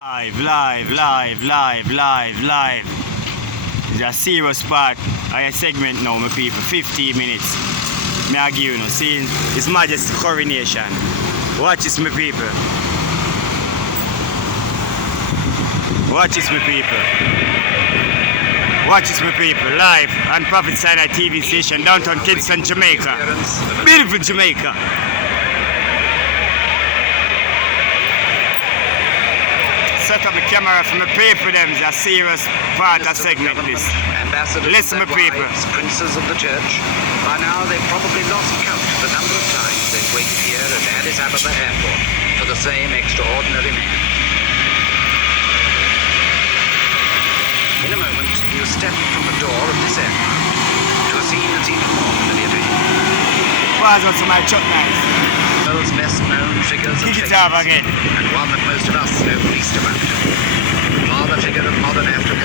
Live. It's a serious part of a segment now, my people. 15 minutes. Me I give you, seeing His Majesty coronation. Watch this, my people. Watch this, my people. Watch this, my people. Live on Prophet Sinai TV station, downtown Kingston, Jamaica. Beautiful Jamaica. Set up the camera for my people, them. It's a serious part of segment this. Listen, my people. Princes of the church. By now they've probably lost count of the number of times they've waited here at Addis Ababa Airport for the same extraordinary man. In a moment, you step from the door of this aircraft to a scene that's even more familiar to you. Where's on some of my chuck knives? The world's best-known figures of faith, and one that most of us know least about. Father figure of modern Africa,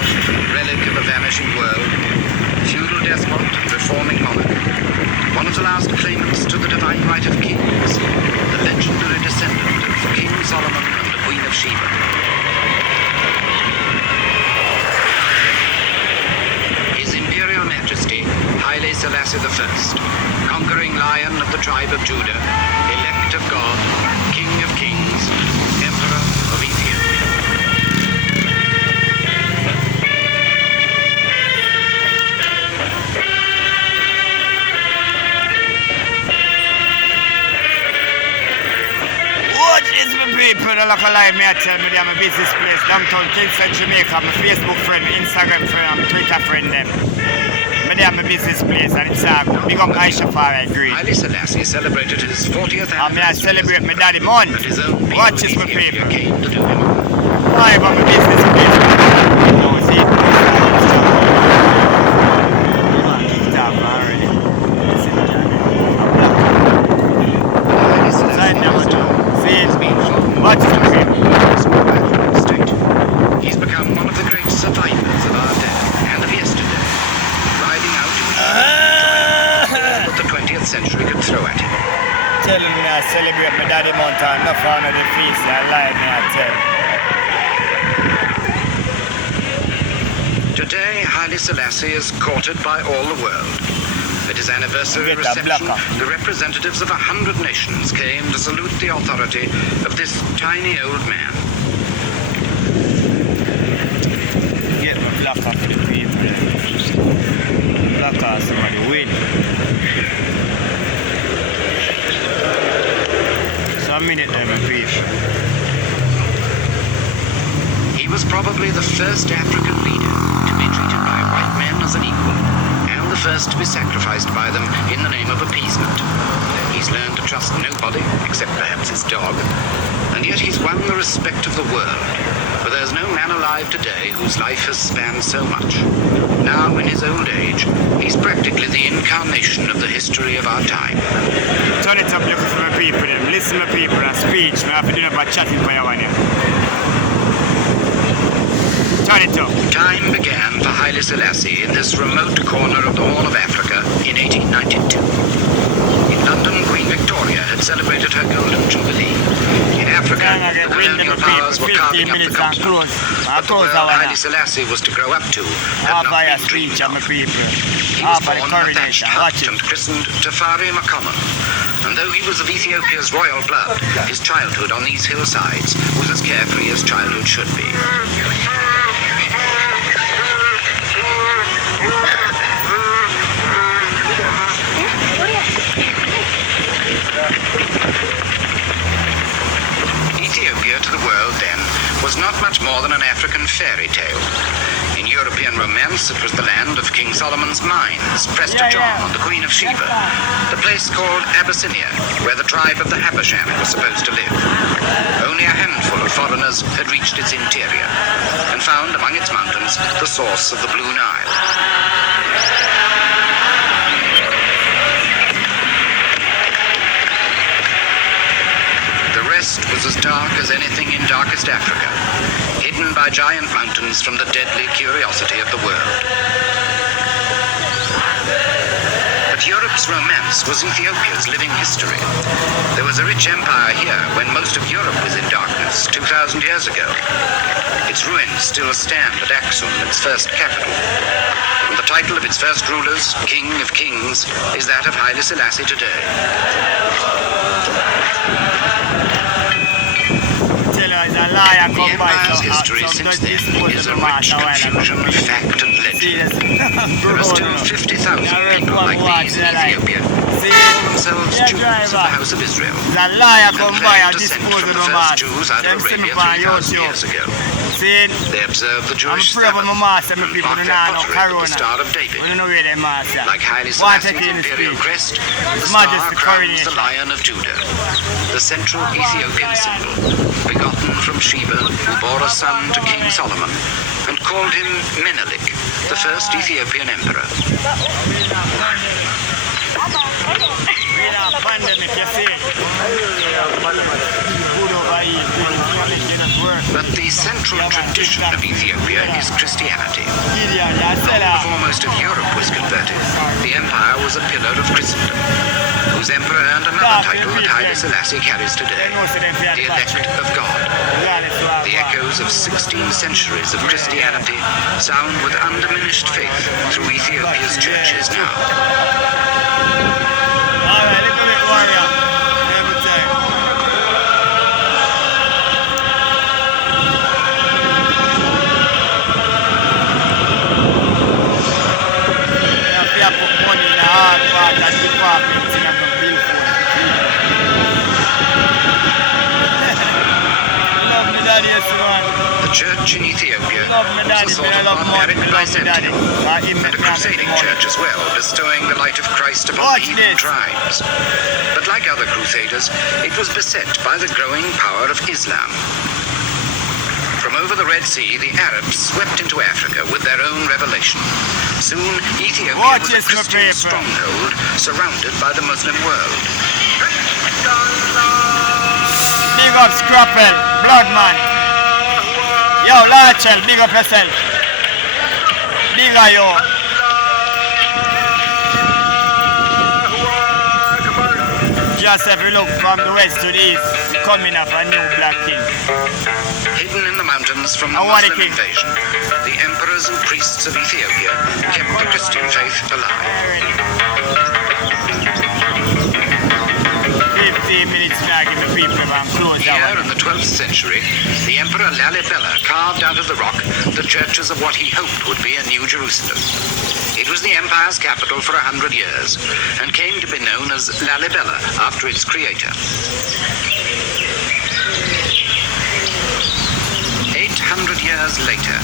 relic of a vanishing world, feudal despot and reforming monarch, one of the last claimants to the divine right of kings, the legendary descendant of King Solomon and the Queen of Sheba. His Imperial Majesty, Haile Selassie I, conquering lion of the tribe of Judah, elect of God, King of kings, Emperor of Ethiopia. What is my people? The local live me I tell me I'm a business place, downtown Kingston, Jamaica. My Facebook friend, my Instagram friend, my Twitter friend them. I'm a business place and it's big up Aisha Farah Green. Haile Selassie celebrated his 40th anniversary. I celebrate my daddy month. Watch this, my people. Came to do him. Why I'm a business place? No, see, watch this, my people. He's become one of the great survivors of our day and of yesterday. Riding out in what the 20th century could throw at him. Telling me I celebrate my daddy month and not found the feast and lie me I tell. Today, Haile Selassie is courted by all the world. At his anniversary reception, the representatives of 100 nations came to salute the authority of this tiny old man. Get my block off the people. Block off somebody win. So a minute there, my people. He was probably the first African leader to be treated by white men as an equal, and the first to be sacrificed by them in the name of appeasement. He's learned to trust nobody, except perhaps his dog, and yet he's won the respect of the world, for there's no man alive today whose life has spanned so much. Now, in his old age, he's practically the incarnation of the history of our time. Turn it up, look for my people, them. Listen to my people, and speech. I have to do about chatting for you one here. Turn it up. Time began for Haile Selassie in this remote corner of the Horn of Africa in 1892. In London, Queen Victoria had celebrated her Golden Jubilee. In Africa, the colonial powers were carving up the continent. But the world Haile Selassie was to grow up to had not been dreamed of. He was born in a thatched hut and christened Tafari Makonnen. And though he was of Ethiopia's royal blood, his childhood on these hillsides was as carefree as childhood should be. Ethiopia to the world then was not much more than an African fairy tale. In European romance, it was the land of King Solomon's mines, Prester John and the Queen of Sheba, the place called Abyssinia, where the tribe of the Habeshan was supposed to live. Only a handful of foreigners had reached its interior and found among its mountains the source of the Blue Nile. The rest was as dark as anything in darkest Africa, hidden by giant mountains from the deadly curiosity of the world. But But Europe's romance was Ethiopia's living history. There was a rich empire here when most of Europe was in darkness 2,000 years ago. Its ruins still stand at Aksum, its first capital. And the title of its first rulers, King of Kings, is that of Haile Selassie today. The empire's history since then is a rich confusion of fact and legend. There are still 50,000 people like these in Ethiopia who call themselves Jews of the House of Israel and claim descent from the first Jews out of Arabia 3,000 years ago. They observe the Jewish Sabbath and mark their pottery with the Star of David. Like Haile Selassie's imperial crest, the star crowns the Lion of Judah, the central Ethiopian symbol, begotten from Sheba, who bore a son to King Solomon, and called him Menelik, the first Ethiopian emperor. But the central tradition of Ethiopia is Christianity. Long before most of Europe was converted, the empire was a pillar of Christendom, whose emperor earned another title that Haile Selassie carries today, the elect of God. The echoes of 16 centuries of Christianity sound with undiminished faith through Ethiopia's churches now. The church in Ethiopia was a sort of barbaric Byzantium, and a crusading church as well, bestowing the light of Christ upon the heathen tribes. But like other crusaders, it was beset by the growing power of Islam. From over the Red Sea, the Arabs swept into Africa with their own revelation. Soon, Ethiopia was a Christian stronghold surrounded by the Muslim world. Big up Scrapple, Bloodman. Yo, Lachel, big up yourself. Big up yo. Just every look from the west to the east, coming up a new black king. Hidden in the mountains from the Muslim invasion, the emperors and priests of Ethiopia kept the Christian faith alive. 15 minutes now, give the people I'm close. Here in the 12th century, the Emperor Lalibela carved out of the rock the churches of what he hoped would be a new Jerusalem. It was the empire's capital for 100 years and came to be known as Lalibela after its creator. 800 years later,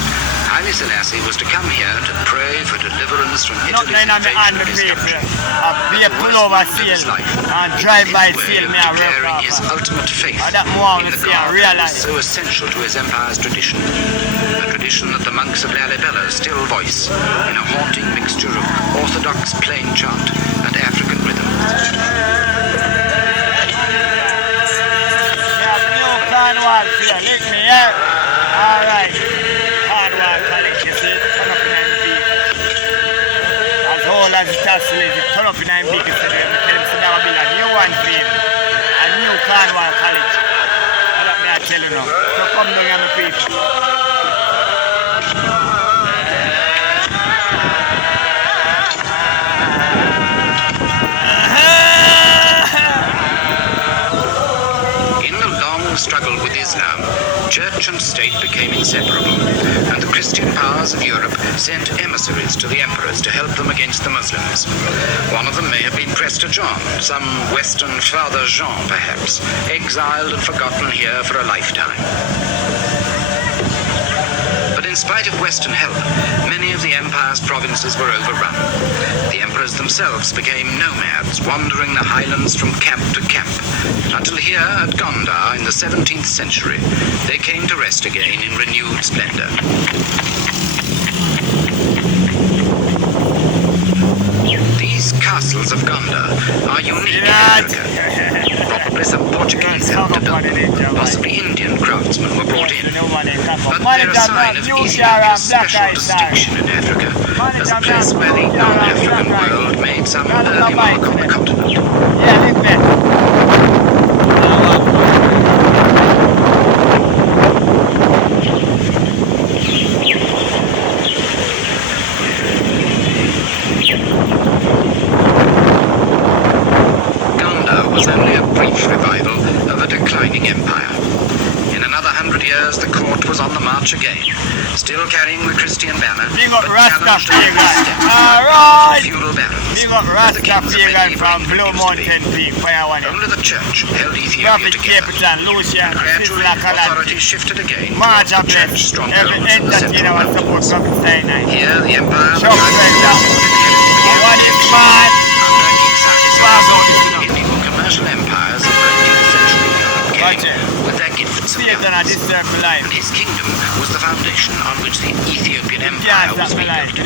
Haile Selassie was to come here to pray for deliverance from Italy's invasion of his country. At the worst moment of his life, his way of declaring his ultimate faith in the God that was so essential to his empire's tradition. A tradition that the monks of Lalibela still voice in a haunting mixture of orthodox plain chant and African rhythm. Alright, hardware college, you see, turn up in MB. As whole as it has to live, turn up in MB, you see, we tell him to never build a new one for him, a new Cornwall college. And that me I tell you now, so come down here, my people. Struggle with Islam, church and state became inseparable, and the Christian powers of Europe sent emissaries to the emperors to help them against the Muslims. One of them may have been Prester John, some Western Father Jean perhaps, exiled and forgotten here for a lifetime. But in spite of Western help, many of the empire's provinces were overrun. The emperors themselves became nomads, wandering the highlands from camp to camp, until here at Gondar in the 17th century, they came to rest again in renewed splendor. These castles of Gondar are unique in Africa, probably Possibly some Portuguese helped to build them. Possibly Indian craftsmen were brought in. But they're a sign of Ethiopia's special distinction in Africa as a place where the non-African world made some early mark on the continent. Was only a brief revival of a declining empire. In another 100 years, the court was on the march again, still carrying the Christian banner, but challenged by feudal barons, and the kings of medieval England. Only the church held Ethiopia together, and gradually authority shifted again towards the church strongholds in the central mountains. Here, the empire was commercial empires of 13th century Europe came with their gifts of governance, and his kingdom was the foundation on which the Ethiopian Empire was rebuilt.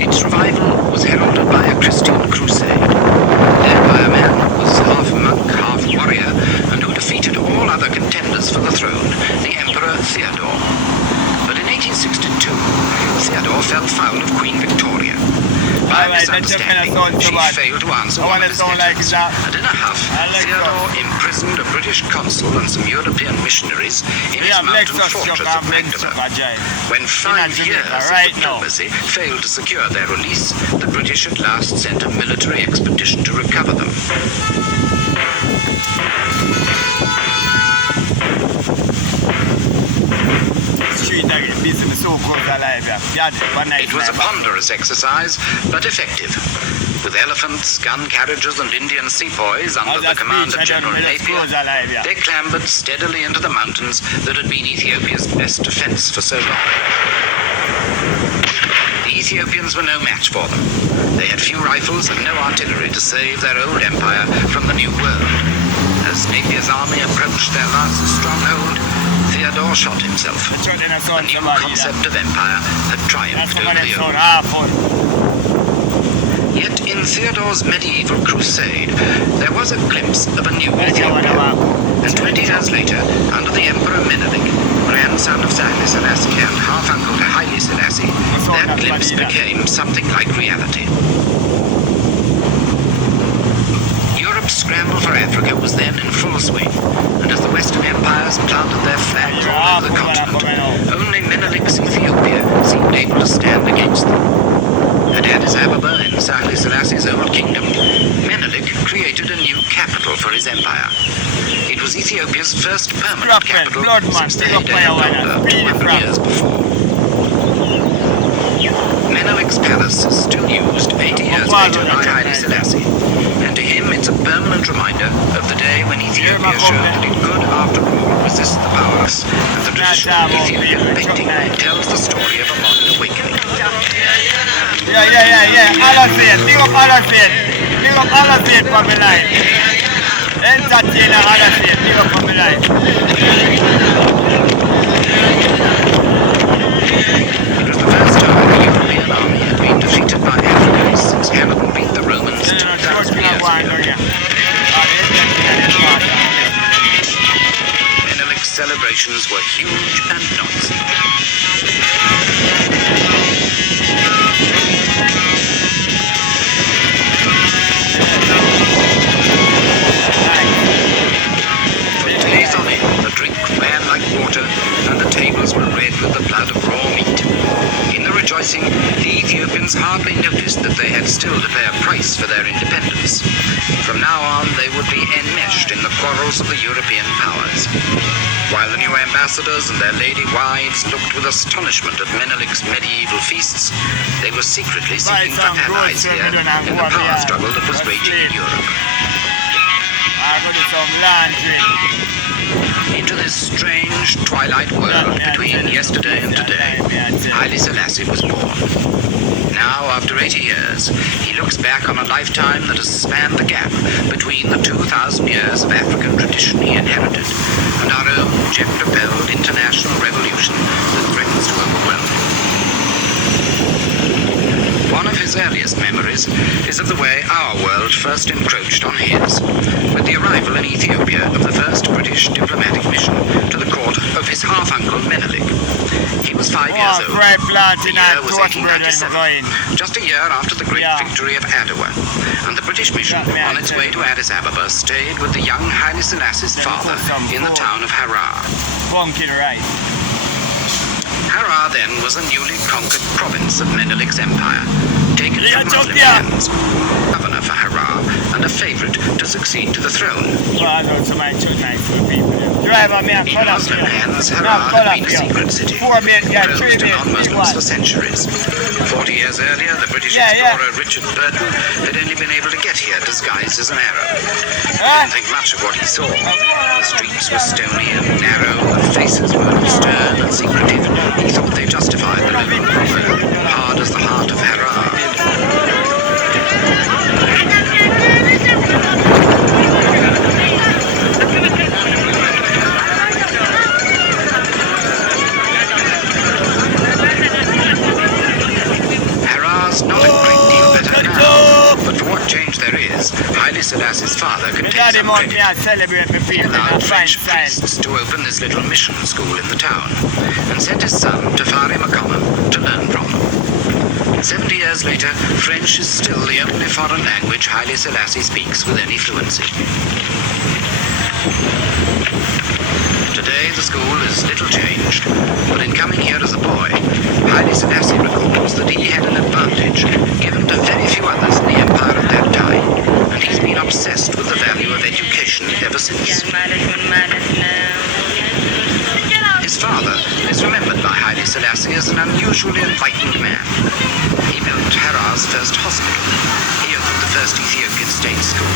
Its revival was heralded by a Christian crusade, led by a man who was half monk, half warrior, and who defeated all other contenders for the throne, the Emperor Theodore. But in 1862, Theodore fell foul of Queen Victoria. By misunderstanding, she failed to answer one of his letters, and in a huff, Theodore imprisoned a British consul and some European missionaries in his mountain fortress of Magdala. When 5 years of diplomacy failed to secure their release, the British at last sent a military expedition to recover them. It was a ponderous exercise, but effective. With elephants, gun carriages, and Indian sepoys under the command of General Napier, they clambered steadily into the mountains that had been Ethiopia's best defense for so long. The Ethiopians were no match for them. They had few rifles and no artillery to save their old empire from the New World. As Napier's army approached their last stronghold, Theodore shot himself. The new concept of empire had triumphed over the old. Yet in Theodore's medieval crusade, there was a glimpse of a new Ethiopia. And 20 years later, under the Emperor Menelik, grandson of Selassie and half-uncle to Haile Selassie, that glimpse became something like reality. Europe's scramble for Africa was then in full swing, and as the Western empires planted their flags all over the continent, only Menelik's Ethiopia seemed able to stand against them. At Addis Ababa, in Haile Selassie's old kingdom, Menelik created a new capital for his empire. It was Ethiopia's first permanent capital since the heyday of London 200 years before. Menelik's palace is still used 80 years later by Haile Selassie, and to him it's a permanent reminder of the day when Ethiopia showed that it could, after all, resist the powerless, and the traditional Ethiopian painting tells the story of a modern awakening. Big up Alazid for my life. Entertainer Alazid, big up for my life. It was the first time the European army had been defeated by Africans since Hannibal beat the Romans 2,000 years ago. Menelik's celebrations were huge and noisy. For days on end, the drink ran like water, and the tables were red with the blood of raw meat. In the rejoicing, the Ethiopians hardly noticed that they had still to pay a price for their independence. From now on, they would be enmeshed in the quarrels of the European powers. While the new ambassadors and their lady wives looked with astonishment at Menelik's medieval feasts, they were secretly seeking for allies here in the power struggle that was raging in Europe. Into this strange twilight world between yesterday and today, Haile Selassie was born. Now, after 80 years, he looks back on a lifetime that has spanned the gap between the 2,000 years of African tradition he inherited and our own jet-propelled international revolution that threatens to overwhelm him. One of his his earliest memories is of the way our world first encroached on his, with the arrival in Ethiopia of the first British diplomatic mission to the court of his half-uncle Menelik. He was 5 years old. The year was 1897, just a year after the great victory of Adwa, and the British mission on its way to Addis Ababa stayed with the young Haile Selassie's father in the town of Harar. Harar then was a newly conquered province of Menelik's empire, taken from Muslim hands, governor for Harar and a favourite to succeed to the throne. In Muslim hands, Harar had been a secret city, closed to non-Muslims for centuries. 40 years earlier, the British explorer Richard Burton had only been able to get here disguised as an Arab. He didn't think much of what he saw. The streets were stony and narrow, the faces were stern and secretive. He thought they justified the local proverb, hard as the heart of Harar. Harar's not a great deal better now, but for what change there is, Haile Selassie's father can take some credit. He allowed French priests to open this little mission school in the town, and sent his son, Tafari Makonnen, to learn from them. 70 years later, French is still the only foreign language Haile Selassie speaks with any fluency. Today the school is little changed, but in coming here as a boy, Haile Selassie recalls that he had an advantage given to very few others in the empire at that time, and he's been obsessed with the value of education ever since. His father is remembered by Haile Selassie as an unusually enlightened man. He built Harar's first hospital. He opened the first Ethiopian state school.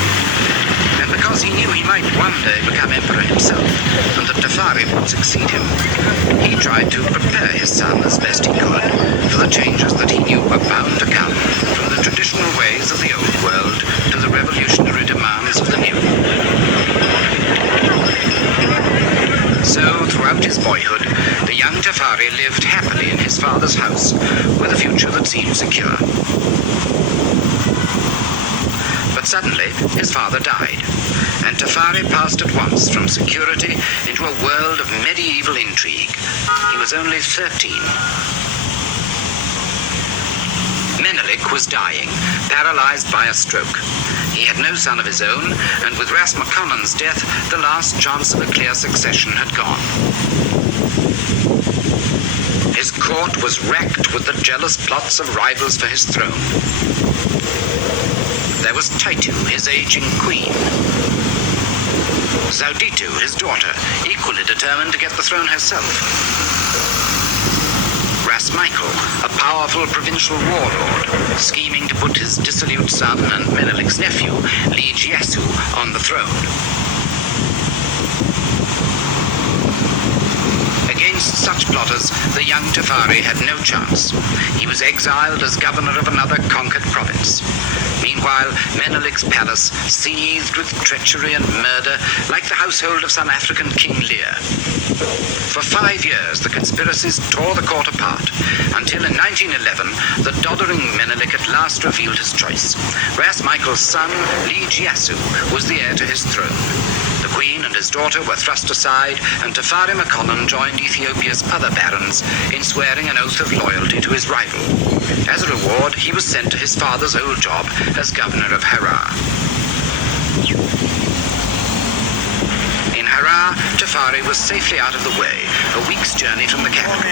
And because he knew he might one day become emperor himself, and that Tafari would succeed him, he tried to prepare his son as best he could for the changes that he knew were bound to come from the traditional ways of the old world to the revolutionary demands of the new. So, throughout his boyhood, the young Tafari lived happily in his father's house, with a future that seemed secure. But suddenly, his father died, and Tafari passed at once from security into a world of medieval intrigue. He was only 13. Menelik was dying, paralyzed by a stroke. He had no son of his own, and with Ras Makonnen's death, the last chance of a clear succession had gone. His court was wrecked with the jealous plots of rivals for his throne. There was Taitu, his aging queen. Zauditu, his daughter, equally determined to get the throne herself. Ras Michael, a powerful provincial warlord, scheming to put his dissolute son and Menelik's nephew, v.i.p, on the throne. Against such plotters, the young Tafari had no chance. He was exiled as governor of another conquered province. Meanwhile, Menelik's palace seethed with treachery and murder like the household of some African King Lear. For 5 years, the conspiracies tore the court apart, until in 1911, the doddering Menelik at last revealed his choice. Ras Michael's son, v.i.p, was the heir to his throne. The queen and his daughter were thrust aside, and Tafari Makonnen joined Ethiopia's other barons in swearing an oath of loyalty to his rival. As a reward, he was sent to his father's old job as governor of Harar. In Harar, Tafari was safely out of the way, a week's journey from the capital.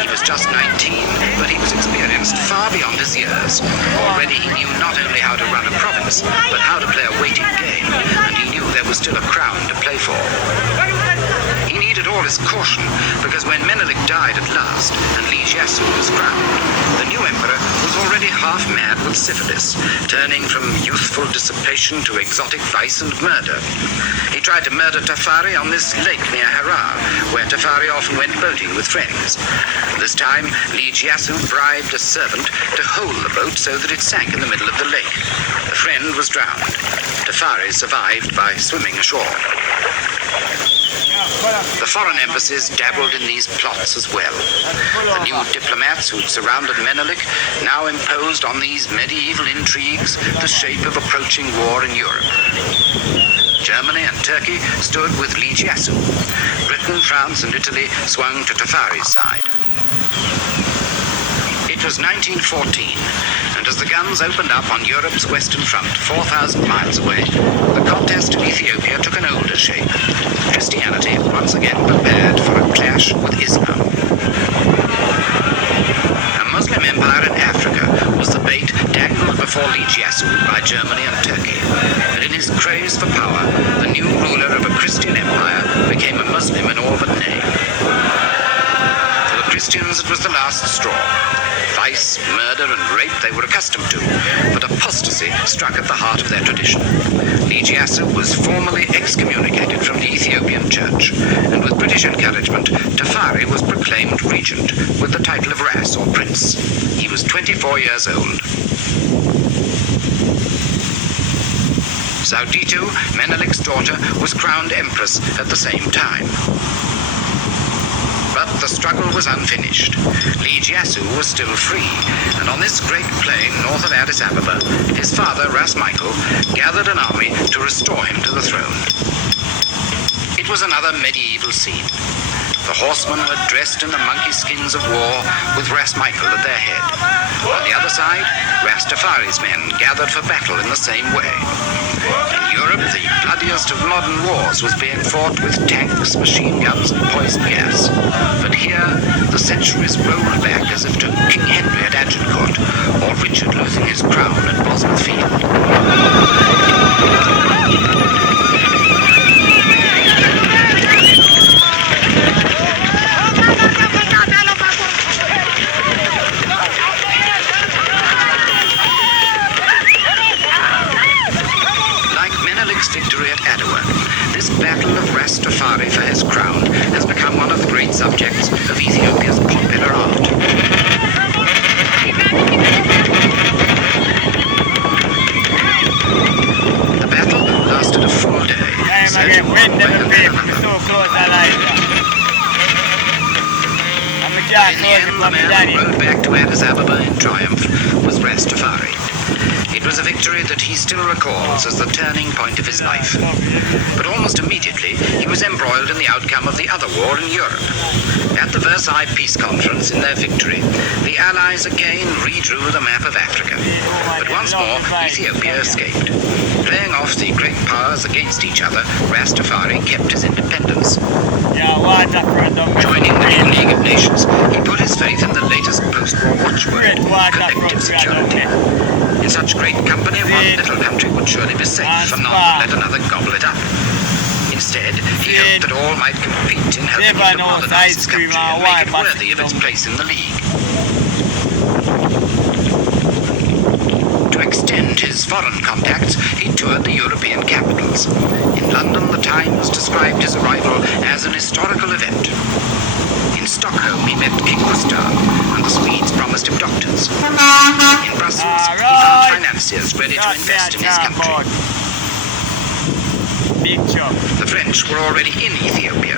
He was just 19, but he was experienced far beyond his years. Already he knew not only how to run a province, but how to play a waiting game, and he knew there was still a crown to play for. He needed all his caution, because when Menelik died at last, and v.i.p was crowned, the new emperor was already half mad with syphilis, turning from youthful dissipation to exotic vice and murder. He tried to murder Tafari on this lake near Harar, where Tafari often went boating with friends. This time, v.i.p bribed a servant to hold the boat so that it sank in the middle of the lake. The friend was drowned. Tafari survived by swimming ashore. The foreign foreign embassies dabbled in these plots as well. The new diplomats who'd surrounded Menelik now imposed on these medieval intrigues the shape of approaching war in Europe. Germany and Turkey stood with Ligiasu. Britain, France, and Italy swung to Tafari's side. It was 1914, and as the guns opened up on Europe's western front 4,000 miles away, the contest in Ethiopia took an older shape. Christianity once again prepared for a clash with Islam. A Muslim empire in Africa was the bait dangled before Ligiasu by Germany and Turkey, and in his craze for power, the new ruler of a Christian empire became a Muslim in all but name. For the Christians, it was the last straw. Vice, murder, and rape they were accustomed to, but apostasy struck at the heart of their tradition. Ligiasu was formally excommunicated from the Ethiopian church, and with British encouragement, Tafari was proclaimed regent with the title of Ras, or prince. He was 24 years old. Zauditu, Menelik's daughter, was crowned empress at the same time. But the struggle was unfinished. Ligiasu was still free, and on this great plain north of Addis Ababa, his father, Ras Michael, gathered an army to restore him to the throne. It was another medieval scene. The horsemen were dressed in the monkey skins of war, with Ras Michael at their head. On the other side, Ras Tafari's men gathered for battle in the same way. In Europe, the bloodiest of modern wars was being fought with tanks, machine guns, and poison gas. But here, the centuries rolled back as if to King Henry at Agincourt, or Richard losing his crown at Bosworth Field. Victory at Adwa, this battle of Ras Tafari for his crown has become one of the great subjects of Ethiopia's popular art. The battle lasted a full day. In the end, the man who rode back to Addis Ababa in triumph was Ras Tafari. It was a victory that he still recalls as the turning point of his life. But almost immediately, he was embroiled in the outcome of the other war in Europe. At the Versailles Peace Conference, in their victory, the Allies again redrew the map of Africa. But once more, Ethiopia escaped. Playing off the great powers against each other, Ras Tafari kept his independence. Joining the new League of Nations, he put his faith in the latest post-war watchword, collective security. In such great company, one little country would surely be safe, and not let another gobble it up. Instead, he hoped that all might compete in helping him to modernize his country and make it worthy of its place in the League. To extend his foreign contacts, he toured the European capitals. In London, the Times described his arrival as an historical event. In Stockholm, he met King Gustav, and the Swedes promised him doctors. In Brussels, he found financiers ready to invest in his country. The French were already in Ethiopia.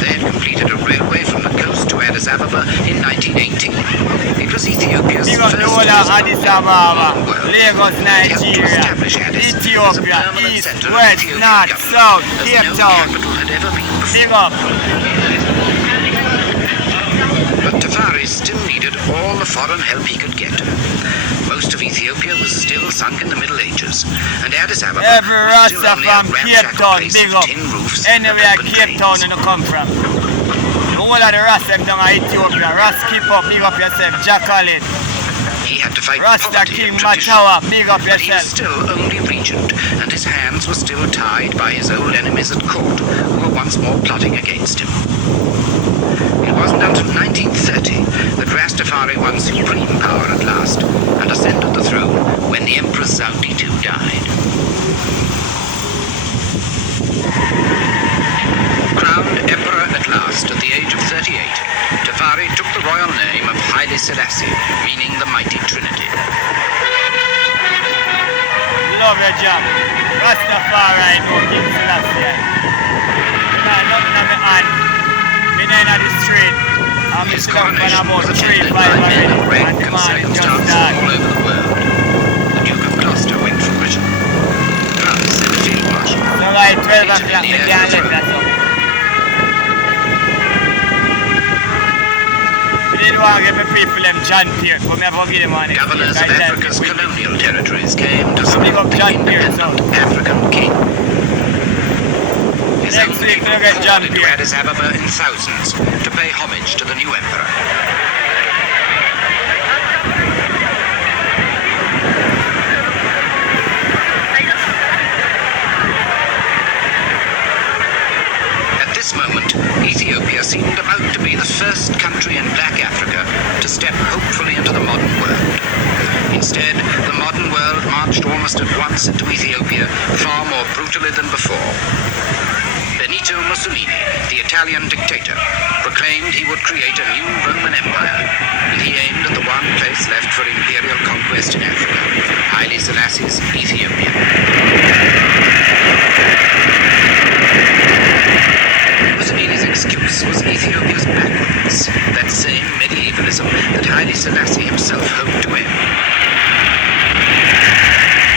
They had completed a railway from the coast to Addis Ababa in 1918. It was Ethiopia's first visit to the world. It helped to establish Addis as a permanent center of Ethiopian government, as no capital had ever been before. But Tafari still needed all the foreign help he could get. Most of Ethiopia was still sunk in the Middle Ages, and Addis Ababa was still only a ramshackle place of tin roofs and open Cape Town drains. and come from. All of the rest of them are Ethiopia. Ras, keep up, big up yourself, Jack Allen. He had to fight Rasta poverty King and tradition, Matawa, big up but he was yourself. still only regent, and his hands were still tied by his old enemies at court, who were once more plotting against him. It wasn't until 1930 that Ras Tafari won supreme power at last and ascended the throne when the Empress Zauditu died. Crowned emperor at last at the age of 38, Tafari took the royal name of Haile Selassie, meaning the Mighty Trinity. Love your job. Rastafari, no King Selassie. Nothing on my hand. that the me air can't to let throw. that up. We didn't want to give me people them John Pierce, but me have to give them on it. Governors of Africa's colonial territories came to big salute up the John Pierce, independent African king. His own Next week people we'll get John poured into Pierce. Addis Ababa in thousands to pay homage to the new emperor. At this moment, Ethiopia seemed about to be the first country in Black Africa to step hopefully into the modern world. Instead, the modern world marched almost at once into Ethiopia, far more brutally than before. Benito Mussolini, the Italian dictator, proclaimed he would create a new Roman Empire, and he aimed at the one place left for imperial conquest in Africa, Haile Selassie's Ethiopia. Mussolini's excuse was Ethiopia's backwardness, that same medievalism that Haile Selassie himself hoped to end.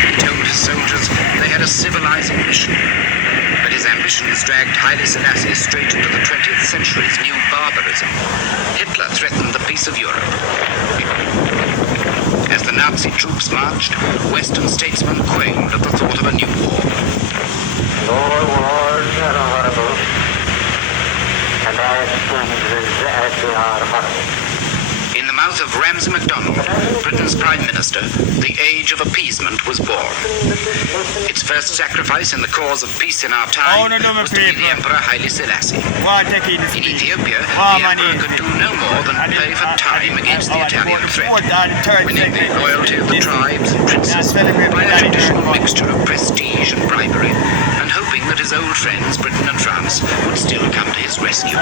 He told his soldiers they had a civilizing mission, but his ambitions dragged Haile Selassie straight into the 20th century's new barbarism. Hitler threatened the peace of Europe. As the Nazi troops marched, Western statesmen quailed at the thought of a new war. In the mouth of Ramsay MacDonald, Britain's Prime Minister, the age of appeasement was born. Its first sacrifice in the cause of peace in our time was to be the Emperor Haile Selassie. In Ethiopia, the Emperor could do no more than play for time against the Italian threat, winning the loyalty of the tribes and princes by a traditional mixture of prestige and bribery, and hoping that his old friends, Britain and France, would still come to his rescue.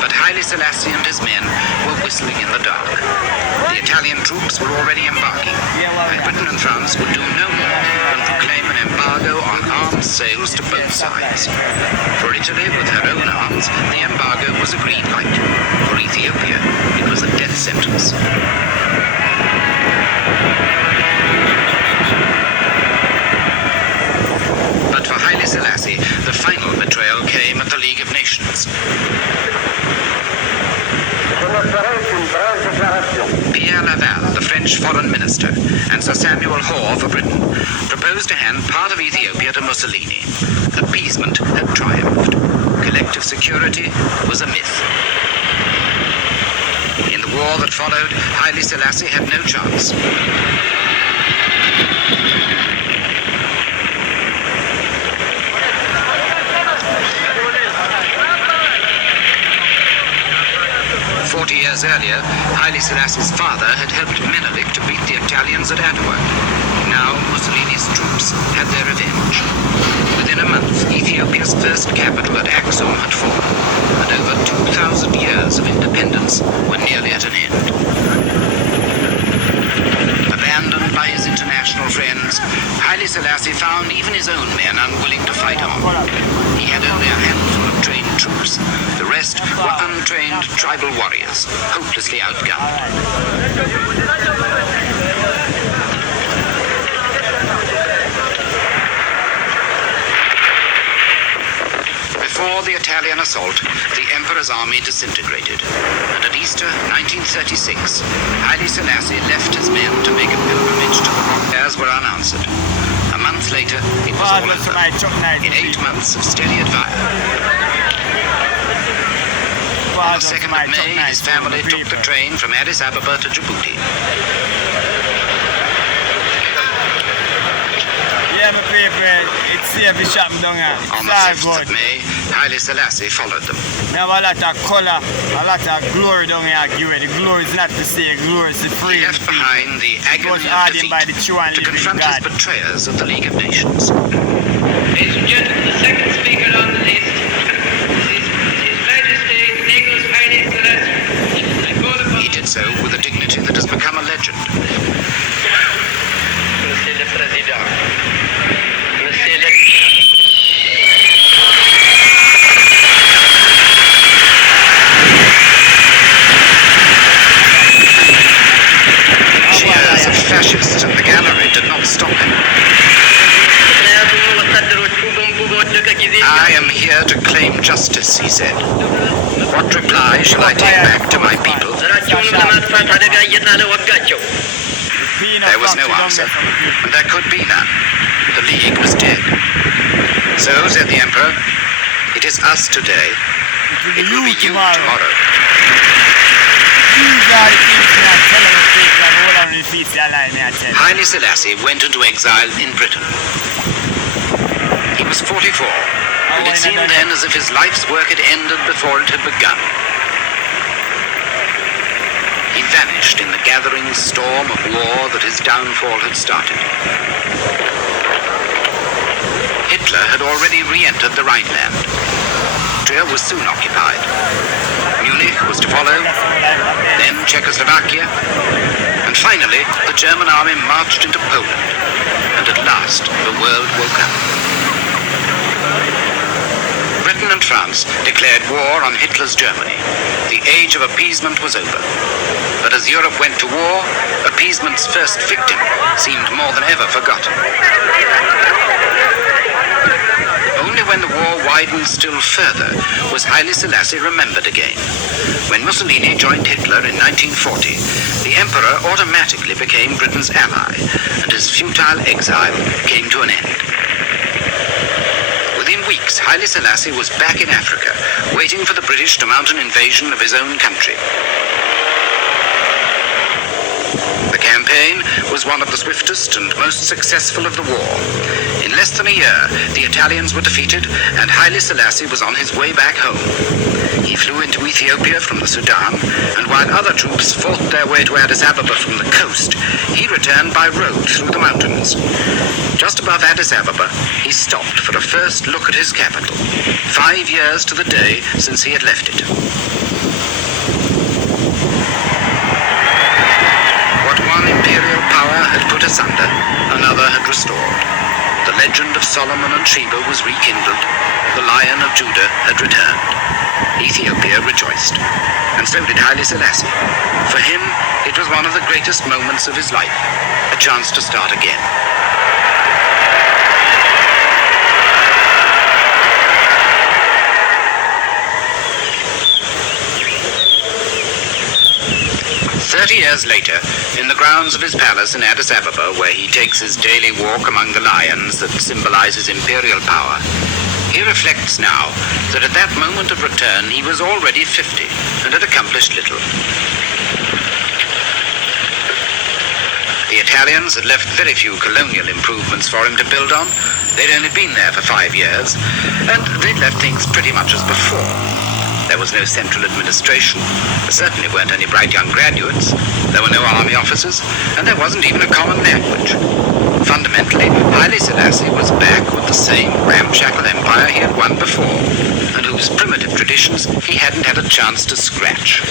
But Haile Selassie and his men were whistling in the dark. The Italian troops were already embarking, and Britain and France would do no more than proclaim an embargo on arms sales to both sides. For Italy, with her own arms, the embargo was a green light. For Ethiopia, it was a death sentence. But for Haile Selassie, the final betrayal came at the League of Nations. Pierre Laval, the French foreign minister, and Sir Samuel Hoare for Britain, proposed to hand part of Ethiopia to Mussolini. Appeasement had triumphed. Collective security was a myth. In the war that followed, Haile Selassie had no chance. Years earlier, Haile Selassie's father had helped Menelik to beat the Italians at Adwa. Now Mussolini's troops had their revenge. Within a month, Ethiopia's first capital at Aksum had fallen, and over 2,000 years of independence were nearly at an end. Abandoned by his international friends, Haile Selassie found even his own men unwilling to fight on. He had only a handful of trained troops. The rest were untrained tribal warriors, hopelessly outgunned. Before the Italian assault, the Emperor's army disintegrated, and at Easter 1936, Haile Selassie left his men to make a pilgrimage to the rock. Prayers were unanswered. A month later, it was all over. In 8 months of steady advance. On the 2nd of May, his family took the train from Addis Ababa to Djibouti. Yeah, my people, it's safe to shop down here. On the 5th of May, Haile Selassie followed them. We have a lot of color, a lot of glory down here. The glory is not to say, glory is to free. He left behind the agony of defeat to confront his betrayers of the League of Nations. Ladies and gentlemen, the second speaker on the list is His Majesty Nicholas Haile Selassie. I call upon He did so with a dignity that has become a legend. Monsieur le Président. Monsieur le... Cheers of fascists here to claim justice, he said. What reply shall I take back to my people? There was no answer, and there could be none. The League was dead. So, said the Emperor, it is us today. It will be you tomorrow. Haile Selassie went into exile in Britain. He was 44, and it seemed then as if his life's work had ended before it had begun. He vanished in the gathering storm of war that his downfall had started. Hitler had already re-entered the Rhineland. Trier was soon occupied. Munich was to follow, then Czechoslovakia, and finally the German army marched into Poland, and at last the world woke up. Britain and France declared war on Hitler's Germany. The age of appeasement was over. But as Europe went to war, appeasement's first victim seemed more than ever forgotten. Only when the war widened still further was Haile Selassie remembered again. When Mussolini joined Hitler in 1940, the emperor automatically became Britain's ally, and his futile exile came to an end. Within weeks, Haile Selassie was back in Africa, waiting for the British to mount an invasion of his own country. The campaign was one of the swiftest and most successful of the war. In less than a year, the Italians were defeated, and Haile Selassie was on his way back home. He flew into Ethiopia from the Sudan, and while other troops fought their way to Addis Ababa from the coast, he returned by road through the mountains. Just above Addis Ababa, he stopped for a first look at his capital, 5 years to the day since he had left it. What one imperial power had put asunder, another had restored. The legend of Solomon and Sheba was rekindled. The Lion of Judah had returned. Ethiopia rejoiced, and so did Haile Selassie. For him, it was one of the greatest moments of his life, a chance to start again. Years later, in the grounds of his palace in Addis Ababa, where he takes his daily walk among the lions that symbolizes imperial power, he reflects now that at that moment of return he was already 50 and had accomplished little. The Italians had left very few colonial improvements for him to build on. They'd only been there for 5 years, and they'd left things pretty much as before. There was no central administration, there certainly weren't any bright young graduates, there were no army officers, and there wasn't even a common language. Fundamentally, Haile Selassie was back with the same ramshackle empire he had won before, and whose primitive traditions he hadn't had a chance to scratch.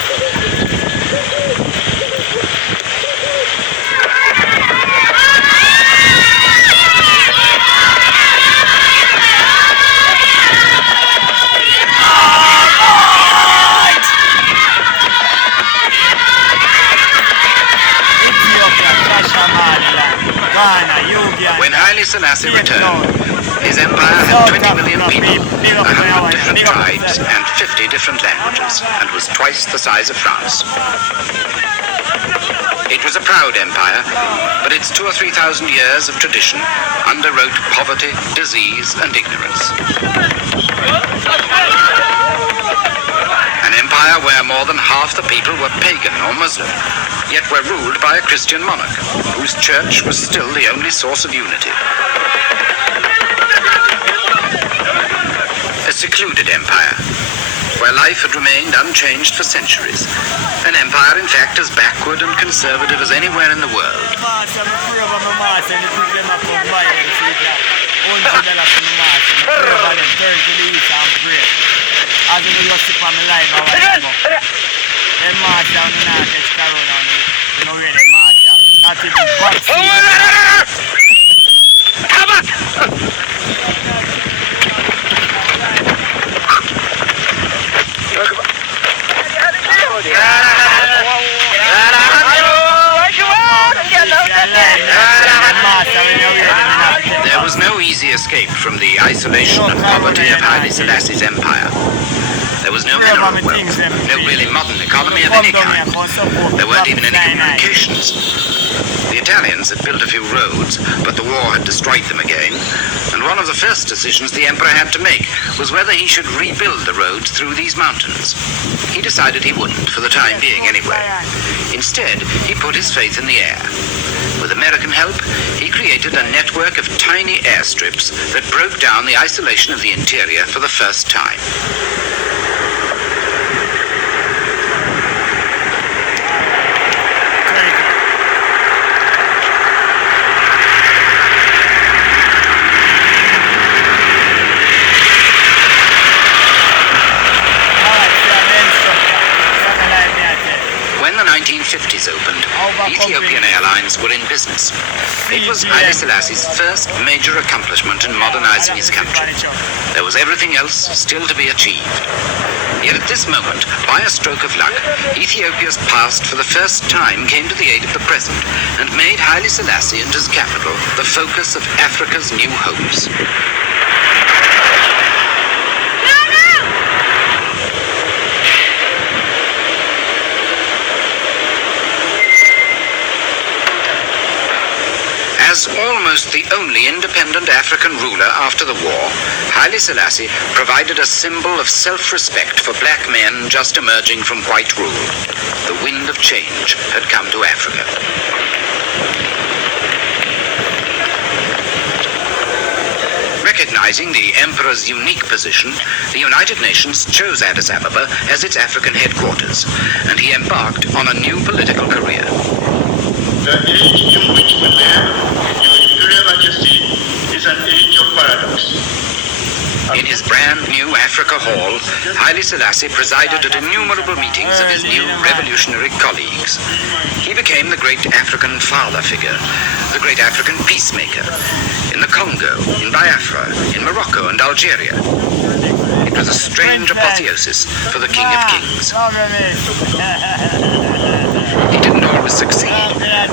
When Haile Selassie returned, his empire had 20 million people, 100 different tribes, and 50 different languages, and was twice the size of France. It was a proud empire, but its 2,000 or 3,000 years of tradition underwrote poverty, disease, and ignorance. An empire where more than half the people were pagan or Muslim, yet were ruled by a Christian monarch, whose church was still the only source of unity. A secluded empire, where life had remained unchanged for centuries. An empire, in fact, as backward and conservative as anywhere in the world. There was no easy escaped from the isolation and poverty of Haile Selassie's empire. There was no mineral wealth, no really modern economy of any kind. There weren't even any communications. The Italians had built a few roads, but the war had destroyed them again, and one of the first decisions the emperor had to make was whether he should rebuild the roads through these mountains. He decided he wouldn't, for the time being anyway. Instead, he put his faith in the air. With American help, he created a network of tiny airstrips that broke down the isolation of the interior for the first time. When the 1950s opened, Ethiopian Airlines were in business. It was Haile Selassie's first major accomplishment in modernizing his country. There was everything else still to be achieved. Yet at this moment, by a stroke of luck, Ethiopia's past for the first time came to the aid of the present and made Haile Selassie and his capital the focus of Africa's new hopes. As almost the only independent African ruler after the war, Haile Selassie provided a symbol of self-respect for black men just emerging from white rule. The wind of change had come to Africa. Recognizing the emperor's unique position, the United Nations chose Addis Ababa as its African headquarters, and he embarked on a new political career. The age in which we live, Your Imperial Majesty, is an age of paradox. In his brand new Africa Hall, Haile Selassie presided at innumerable meetings of his new revolutionary colleagues. He became the great African father figure, the great African peacemaker, in the Congo, in Biafra, in Morocco and Algeria. It was a strange apotheosis for the King of Kings. He didn't always succeed,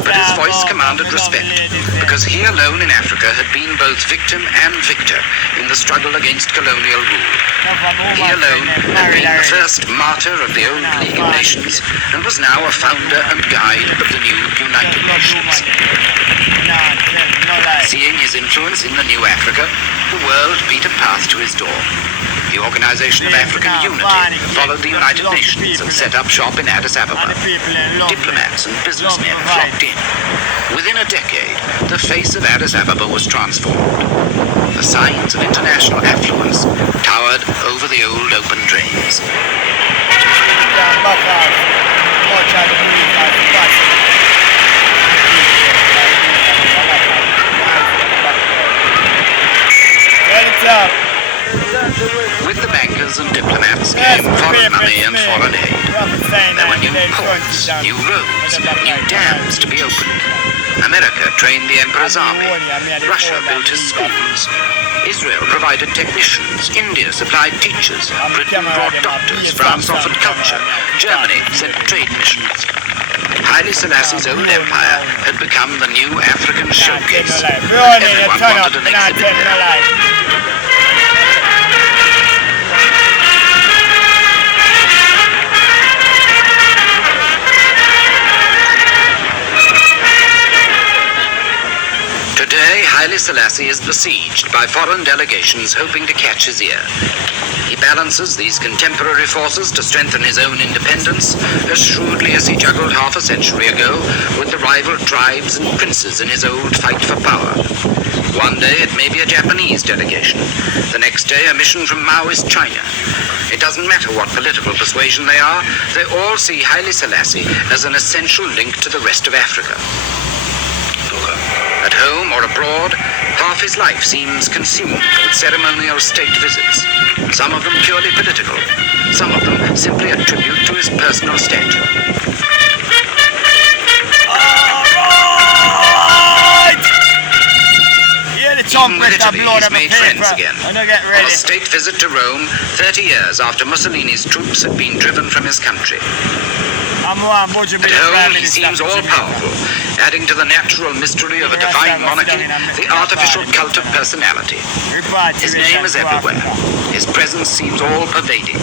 but his voice commanded respect, because he alone in Africa had been both victim and victor in the struggle against colonial rule. He alone had been the first martyr of the old League of Nations and was now a founder and guide of the new United Nations. Seeing his influence in the new Africa, the world beat a path to his door. The Organization of African Unity followed the United Nations and set up shop in Addis Ababa. Diplomats and businessmen flocked in. Within a decade, the face of Addis Ababa was transformed. The signs of international affluence towered over the old open drains. With the bankers and diplomats came foreign money and foreign aid. There were new ports, new roads, new dams to be opened. America trained the emperor's army. Russia built his schools. Israel provided technicians. India supplied teachers. Britain brought doctors. France offered culture. Germany sent trade missions. Haile Selassie's old empire had become the new African showcase. Everyone wanted an exhibit there. Today, Haile Selassie is besieged by foreign delegations hoping to catch his ear. He balances these contemporary forces to strengthen his own independence as shrewdly as he juggled half a century ago with the rival tribes and princes in his old fight for power. One day it may be a Japanese delegation, the next day a mission from Maoist China. It doesn't matter what political persuasion they are, they all see Haile Selassie as an essential link to the rest of Africa. At home or abroad, half his life seems consumed with ceremonial state visits, some of them purely political, some of them simply a tribute to his personal stature. Even with Italy, he's made friends again. On a state visit to Rome 30 years after Mussolini's troops had been driven from his country. At home, he seems all-powerful, adding to the natural mystery of a divine monarchy the artificial cult of personality. His name is everywhere. His presence seems all-pervading.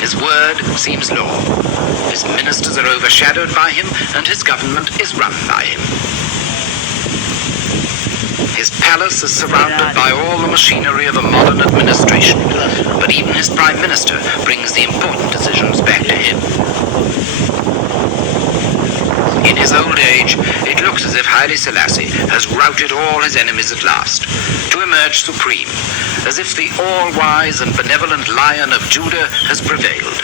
His word seems law. His ministers are overshadowed by him, and his government is run by him. His palace is surrounded by all the machinery of a modern administration, but even his prime minister brings the important decisions back to him. In his old age, it looks as if Haile Selassie has routed all his enemies at last, to emerge supreme, as if the all-wise and benevolent Lion of Judah has prevailed.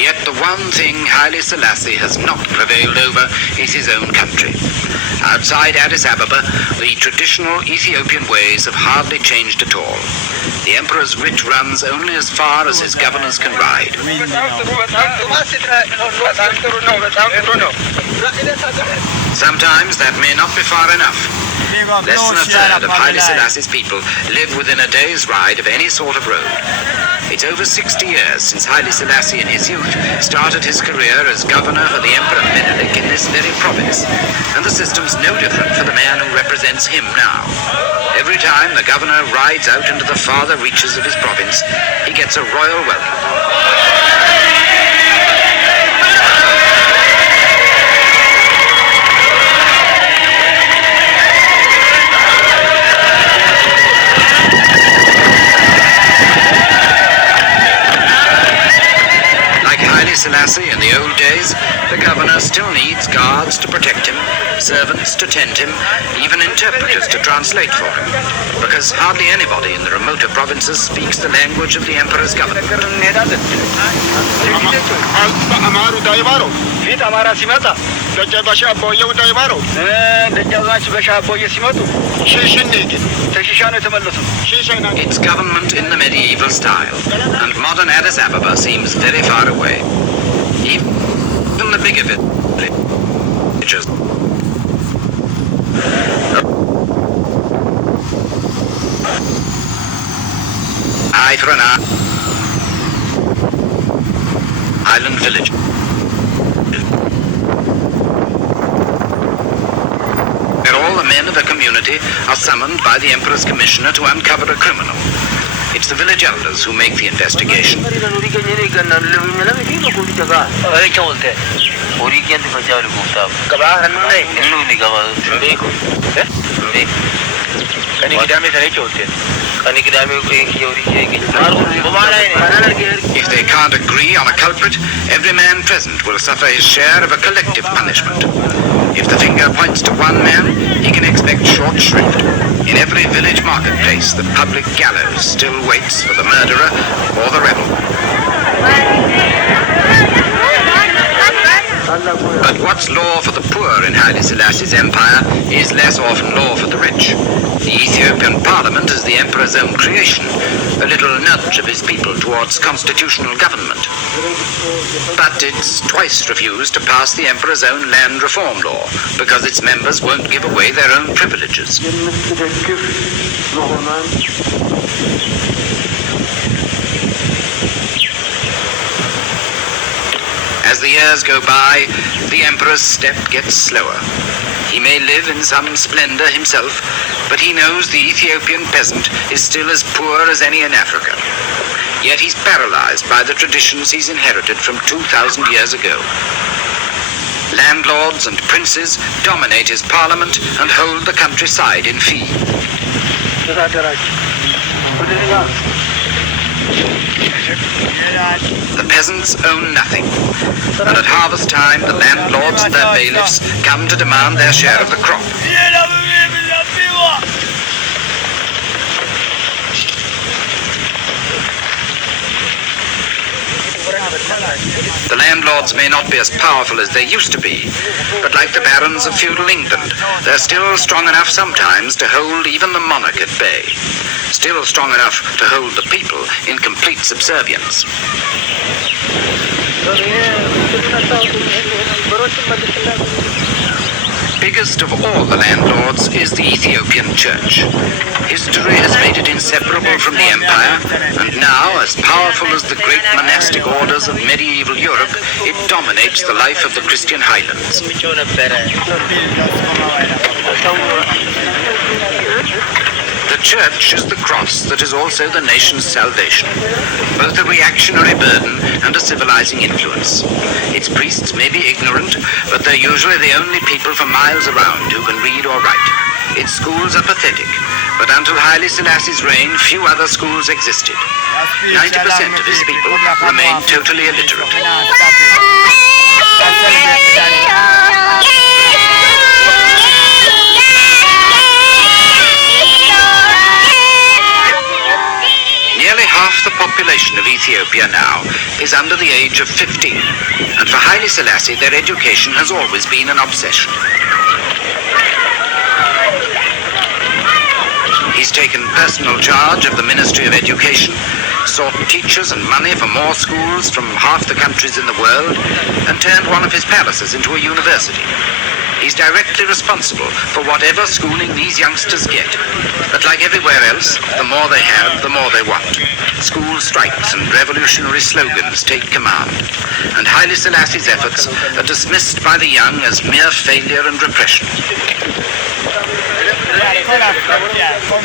Yet the one thing Haile Selassie has not prevailed over is his own country. Outside Addis Ababa, the traditional Ethiopian ways have hardly changed at all. The emperor's writ runs only as far as his governors can ride. Sometimes that may not be far enough. Less than a third of Haile Selassie's people live within a day's ride of any sort of road. It's over 60 years since Haile Selassie in his youth started his career as governor for the Emperor Menelik in this very province, and the system's no different for the man who represents him now. Every time the governor rides out into the farther reaches of his province, he gets a royal welcome. Selassie in the old days, the governor still needs guards to protect him, servants to tend him, even interpreters to translate for him, because hardly anybody in the remoter provinces speaks the language of the emperor's government. It's government in the medieval style, and modern Addis Ababa seems very far away. Even the bigger villages. Eye for an eye. Island village. Where all the men of the community are summoned by the emperor's commissioner to uncover a criminal. It's the village elders who make the investigation. If they can't agree on a culprit, every man present will suffer his share of a collective punishment. If the finger points to one man, he can expect short shrift. In every village marketplace, the public gallows still waits for the murderer or the rebel. But what's law for the poor in Haile Selassie's empire is less often law for the rich. The Ethiopian parliament is the emperor's own creation, a little nudge of his people towards constitutional government. But it's twice refused to pass the emperor's own land reform law, because its members won't give away their own privileges. As the years go by, the emperor's step gets slower. He may live in some splendor himself, but he knows the Ethiopian peasant is still as poor as any in Africa. Yet he's paralyzed by the traditions he's inherited from 2,000 years ago. Landlords and princes dominate his parliament and hold the countryside in fee. The peasants own nothing, and at harvest time the landlords and their bailiffs come to demand their share of the crop. The landlords may not be as powerful as they used to be, but like the barons of feudal England, they're still strong enough sometimes to hold even the monarch at bay. Still strong enough to hold the people in complete subservience. Biggest of all the landlords is the Ethiopian Church. History has made it inseparable from the empire, and now, as powerful as the great monastic orders of medieval Europe, it dominates the life of the Christian highlands. The Church is the cross that is also the nation's salvation, both a reactionary burden and a civilizing influence. Its priests may be ignorant, but they're usually the only people for miles around who can read or write. Its schools are pathetic, but until Haile Selassie's reign, few other schools existed. 90% of his people remain totally illiterate. Nearly half the population of Ethiopia now is under the age of 15, and for Haile Selassie their education has always been an obsession. He's taken personal charge of the Ministry of Education, sought teachers and money for more schools from half the countries in the world, and turned one of his palaces into a university. He's directly responsible for whatever schooling these youngsters get. But like everywhere else, the more they have, the more they want. School strikes and revolutionary slogans take command. And Haile Selassie's efforts are dismissed by the young as mere failure and repression.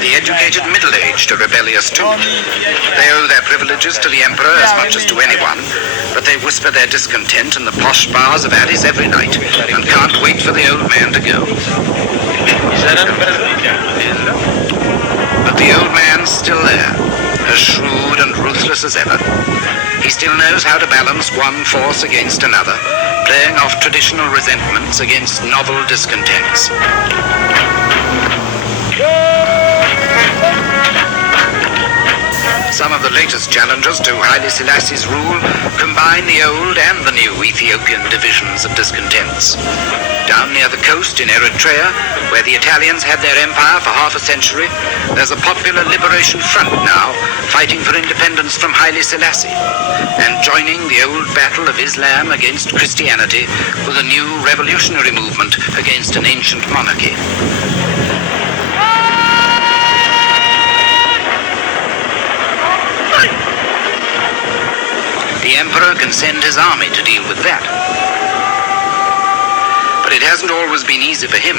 The educated middle-aged are rebellious too. They owe their privileges to the emperor as much as to anyone, but they whisper their discontent in the posh bars of Addis every night and can't wait for the old man to go. But the old man's still there, as shrewd and ruthless as ever. He still knows how to balance one force against another, playing off traditional resentments against novel discontents. Some of the latest challenges to Haile Selassie's rule combine the old and the new Ethiopian divisions of discontents. Down near the coast in Eritrea, where the Italians had their empire for half a century, there's a popular liberation front now fighting for independence from Haile Selassie, and joining the old battle of Islam against Christianity with a new revolutionary movement against an ancient monarchy. The emperor can send his army to deal with that. But it hasn't always been easy for him.